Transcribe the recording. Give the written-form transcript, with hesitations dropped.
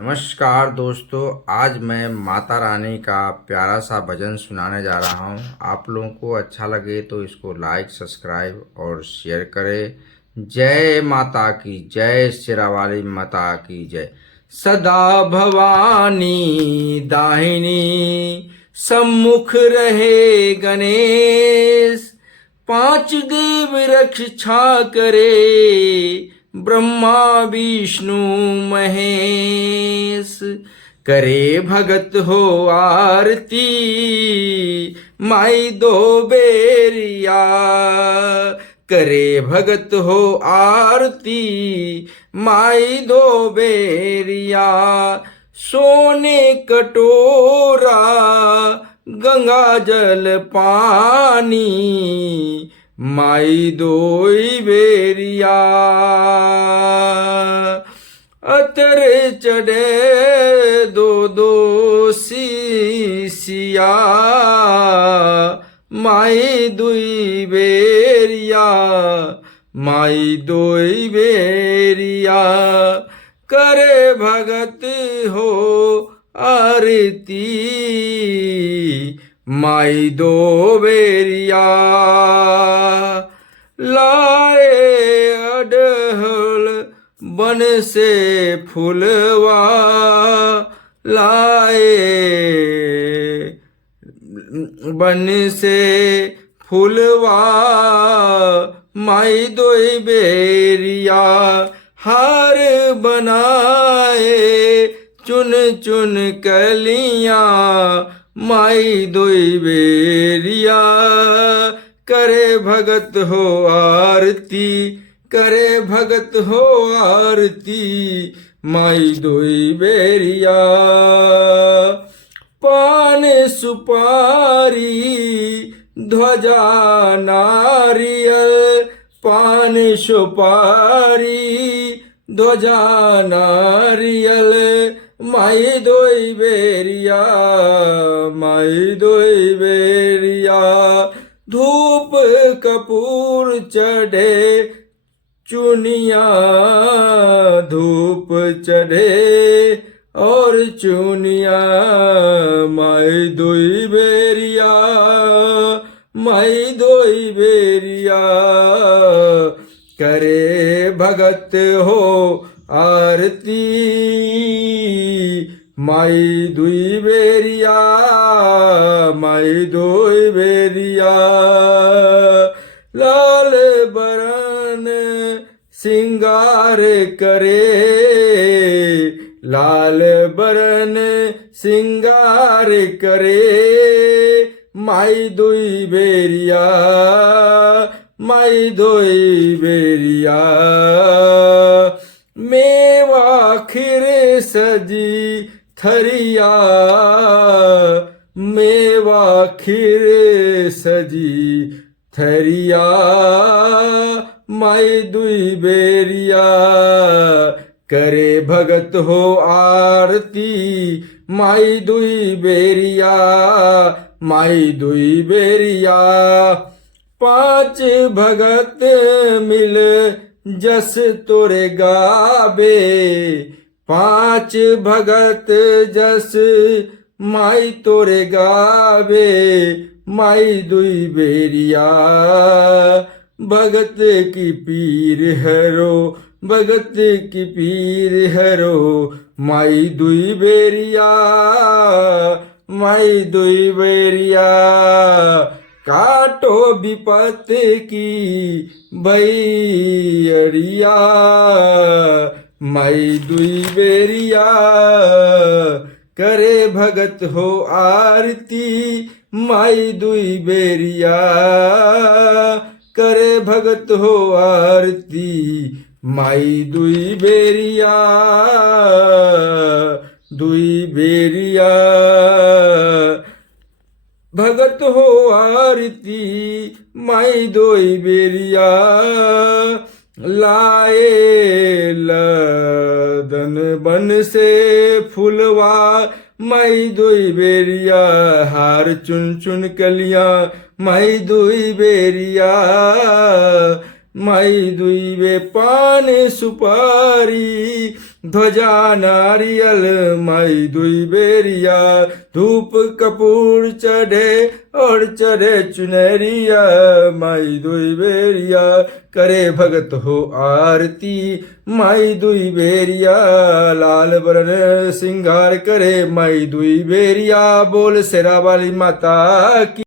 नमस्कार दोस्तों, आज मैं माता रानी का प्यारा सा भजन सुनाने जा रहा हूँ। आप लोगों को अच्छा लगे तो इसको लाइक, सब्सक्राइब और शेयर करें। जय माता की जय, शेरावाली माता की जय। सदा भवानी दाहिनी सम्मुख रहे गणेश, पांच देव रक्षा करे ब्रह्मा विष्णु महेश। करे भगत हो आरती माई दो बेरिया, करे भगत हो आरती माई दो बेरिया। सोने कटोरा गंगा जल पानी माई दोई बेरिया। अतर चढ़े दो दो सीसिया माई दुई बेरिया, माई दोई बेरिया। करे भगत हो आरती माई दो बेरिया। लाए अडहल बन से फूलवा, लाए बन से फूलवा माई दोई बेरिया। हार बनाए चुन चुन कलियां माई दोई बेरिया। करे भगत हो आरती, करे भगत हो आरती माई दोई बेरिया। पान सुपारी ध्वजा नारियल, पान सुपारी ध्वजा नारियल माई दोई बेरिया, माई दोई बेरिया। धूप कपूर चढ़े चुनिया, धूप चढ़े और चुनिया माई दोई बेरिया, माई दोई बेरिया। करे भगत हो आरती माई दुई बेरिया, माई दोई बेरिया। लाल बरन सिंगार करे, लाल बरन सिंगार करे माई दुई बेरिया, माई दोई बेरिया। मेवा खीर सजी थरिया, मेवा खीर सजी थरिया माई दुई बेरिया। करे भगत हो आरती माई दुई बेरिया, माई दुई बेरिया। पांच भगत मिल जस तोरे गाबे, पांच भगत जस माई तोरे गावे माई दुई बेरिया। भगत की पीर हरो, भगत की पीर हरो माई दुई बेरिया, माई दुई बेरिया। काटो विपत की बैरिया माई दुई बेरिया। करे भगत हो आरती माई दुई बेरिया, करे भगत हो आरती माई दुई बेरिया, दुई बेरिया। भगत हो आरती माई दोई बेरिया। लाए लदन बन से फुलवा माई दोई बेरिया। हार चुन चुन कलियां माई दोई बेरिया। माई दुई बे पान सुपारी ध्वजा नारियल माई दुई बेरिया धूप कपूर चढ़े और चढ़े चुनरिया माई दुई बेरिया करे भगत हो आरती माई दुई बेरिया लाल बरन सिंगार करे माई दुई बेरिया बोल शेरा वाली माता की